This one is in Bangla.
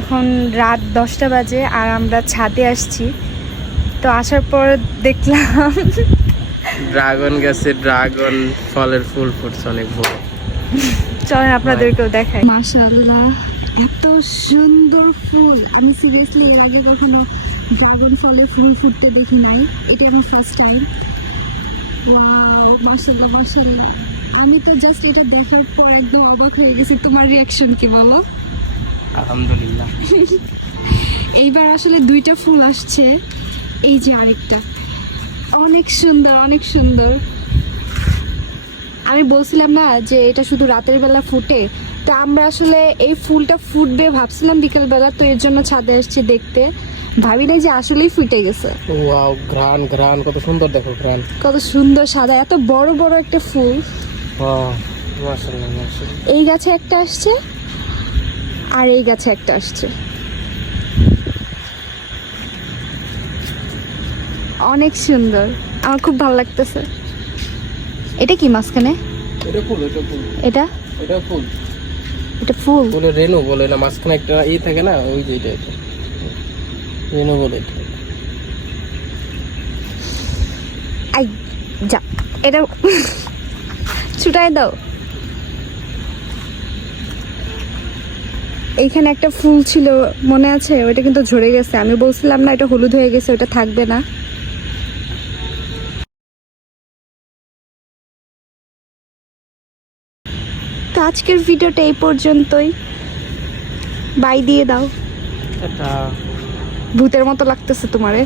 এখন রাত 10টা বাজে আর আমরা ছাদে আসছি। তো আসার পর দেখলাম ড্রাগন গাছে ড্রাগন ফলের ফুল ফুটছে অনেক বড়। চলেন আপনাদেরকেও দেখাই। মাশাআল্লাহ, এত সুন্দর ফুল! আমি সিরিয়াসলি এর আগে কখনো ড্রাগন ফলের ফুল ফুটতে দেখি নাই, এটা আমার ফার্স্ট টাইম। ওয়াও, মাশাআল্লাহ মাশাআল্লাহ। আমি তো জাস্ট এটা দেখার পর একদম অবাক হয়ে গেছি। তোমার রিয়াকশন কি বলো? আলহামদুলিল্লাহ। এইবার আসলে দুইটা ফুল আসছে, এই যে আরেকটা, অনেক সুন্দর অনেক সুন্দর। আমি বলছিলাম না যে এটা শুধু রাতের বেলা ফুটে, তো আমরা আসলে এই ফুলটা ফুটবে ভাবছিলাম বিকেল বেলা, তো এর জন্য ছাদে আসছি দেখতে। ভাবি নাই যে আসলেই ফুটে গেছে। ওয়াও, ঘ্রাণ ঘ্রাণ কত সুন্দর, দেখো ঘ্রাণ কত সুন্দর সাদা, এত বড় বড় একটা ফুল। ওয়াও, মাশাআল্লাহ মাশাআল্লাহ। এই গাছে একটা আসছে আর এই গাছে একটা আসছে। অনেক সুন্দর, আমার খুব ভালো লাগতেছে। এটা কি মাঝখানে? এটা ফুল, এটা ফুল, এটা এটা ফুল, এটা ফুল বলে রেনু বলে না, মাঝখানে একটা এই থাকে না, ওই যে এটা এটা রেনু বলে এটা। আই যা, এটা ছুটাই দাও। এইখানে একটা ফুল ছিল মনে আছে, ওইটা কিন্তু ঝরে গেছে। আমি বলছিলাম না এটা হলুদ হয়ে গেছে, ওটা থাকবে না। তো আজকের ভিডিওটা এই পর্যন্তই, বাই দিয়ে দাও। এটা ভূতের মতো লাগতেছে তোমারে।